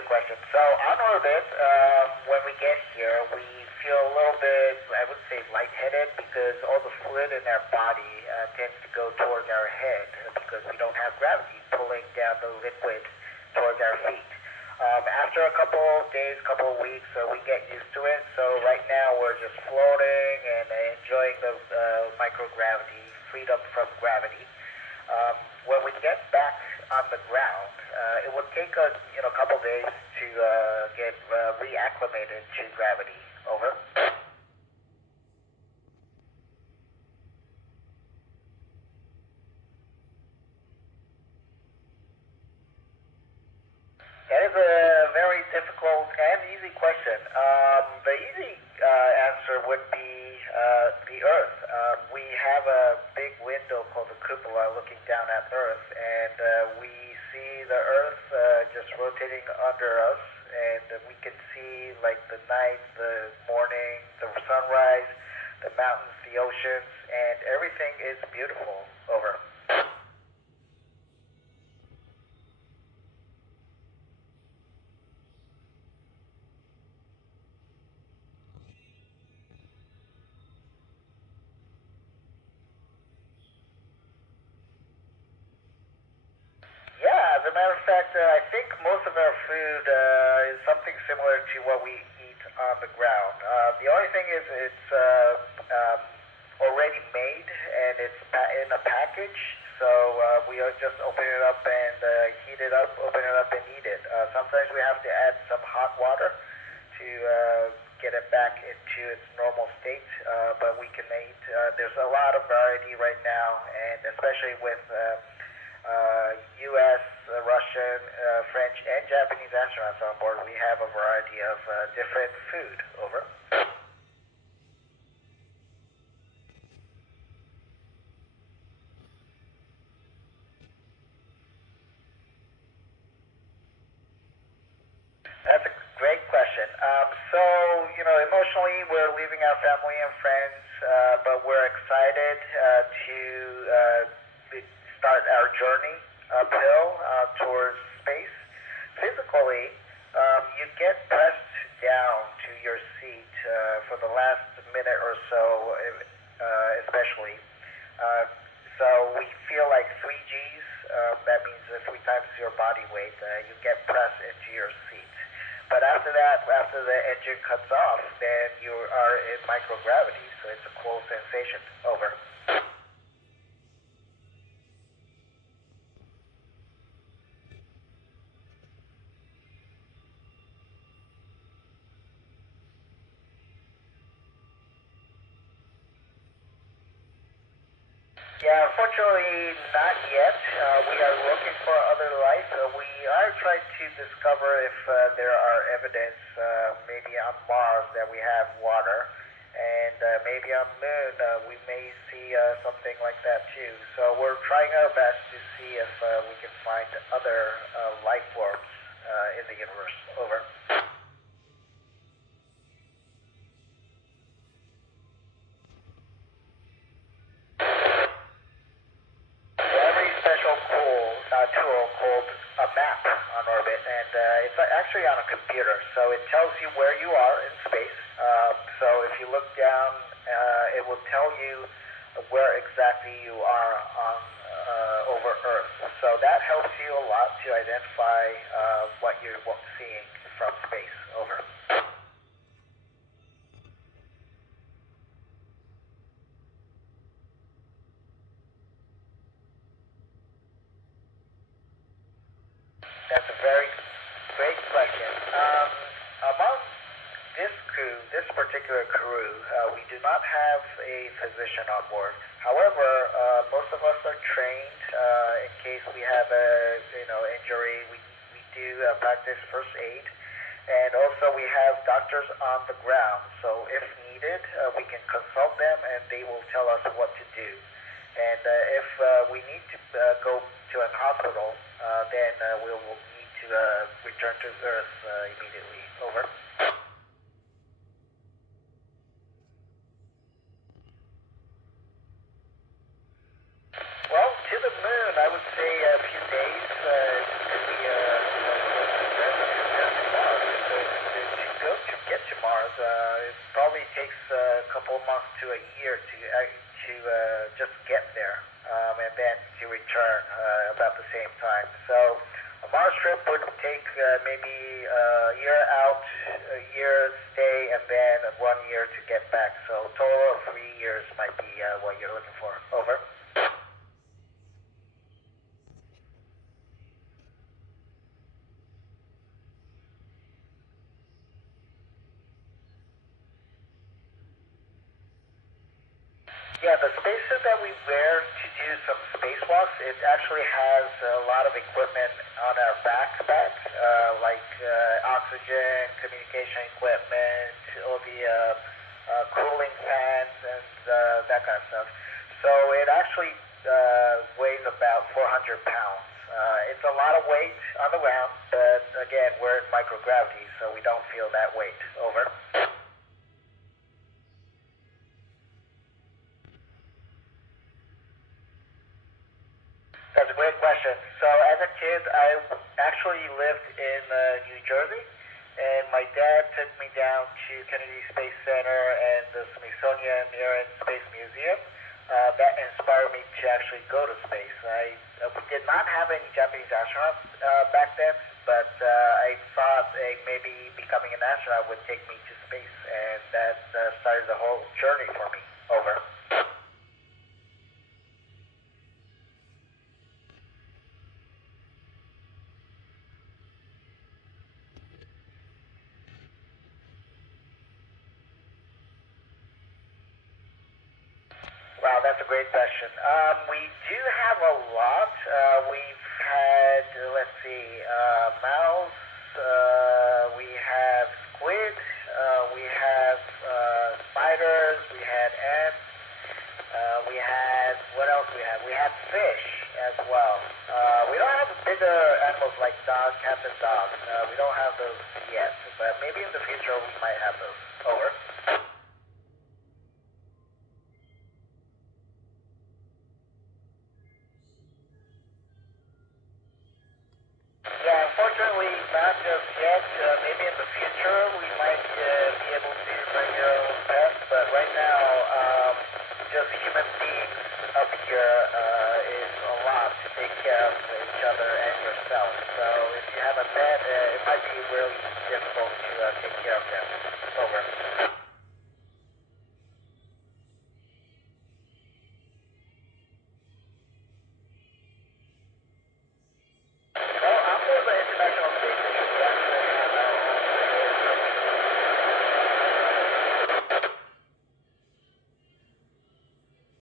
good question. So on orbit, when we get here, we feel a little bit, I would say, lightheaded because all the fluid in our body tends to go towards our head because we don't have gravity pulling down the liquid towards our feet. After a couple days, couple of weeks, we get used to it. So right now we're just floating and enjoying the microgravity, freedom from gravity. When we get back on the ground, it would take us, a couple days to get reacclimated to gravity. Over. That is a very difficult and easy question. The easy answer would be the Earth. We have a big window called the cupola looking down at Earth, and we see the Earth just rotating under us, and we can see like the night, the morning, the sunrise, the mountains, the oceans, and everything is beautiful. Over. Yeah, as a matter of fact, I think most of our food is something similar to what we eat on the ground. The only thing is it's already made and it's in a package, so we just open it up and heat it up, open it up and eat it. Sometimes we have to add some hot water to get it back into its normal state, but we can eat. There's a lot of variety right now, and especially with U.S., Russian, French, and Japanese astronauts on board, we have a variety of different food. Over. That's a great question. Emotionally, we're leaving our family and friends, but we're excited to start our journey uphill towards space. Physically, you get pressed down to your seat for the last minute or so, especially. So we feel like 3 Gs. That means 3 times your body weight. You get pressed into your seat. But after that, after the engine cuts off, then you are in microgravity. So it's a cool sensation. Over. Yeah, unfortunately, not yet. We are looking for other life. We are trying to discover if there are evidence, maybe on Mars, that we have water, and maybe on Moon we may see something like that too. So we're trying our best to see if we can find other life forms in the universe. Over. Very special tool called a map on orbit, and it's actually on a computer, so it tells you where you are in space. So if you look down, it will tell you where exactly you are on over Earth. So that helps you a lot to identify what you're seeing from space. Over. That's a very great question. Among this particular crew, we do not have a physician on board. However, most of us are trained in case we have a injury. We do practice first aid, and also we have doctors on the ground. So if needed, we can consult them, and they will tell us what to do. And if we need to go to a hospital, then we will need to return to Earth immediately. Over. Well, to the moon, I would say a few days. Could be to a year to just get there, and then to return about the same time. So a Mars trip would take maybe a year out, a year stay, and then 1 year to get back. So a total of 3 years might be what you're looking for. Over. Yeah, the spacesuit that we wear to do some spacewalks, it actually has a lot of equipment on our backpack, like oxygen, communication equipment, all the cooling fans, and that kind of stuff. So it actually weighs about 400 pounds. It's a lot of weight on the ground, but again, we're in microgravity, so we don't feel that weight. Over. That's a great question. So as a kid, I actually lived in New Jersey, and my dad took me down to Kennedy Space Center and the Smithsonian Air and Space Museum. That inspired me to actually go to space. We did not have any Japanese astronauts back then, but I thought maybe becoming an astronaut would take me to space, and that started the whole journey for me. Over. Wow, that's a great question. We do have a lot. We've had, let's see, mouse, we have squid, we have spiders, we had ants, we had, what else we had? We had fish as well. We don't have bigger animals like dogs, cats and dogs. We don't have those yet, but maybe in the future we might have those. Over. Yeah, unfortunately, not just yet. Maybe in the future we might be able to bring your own pets, but right now, just human beings up here is a lot to take care of each other and yourself. So if you have a pet, it might be really difficult to take care of them. Over.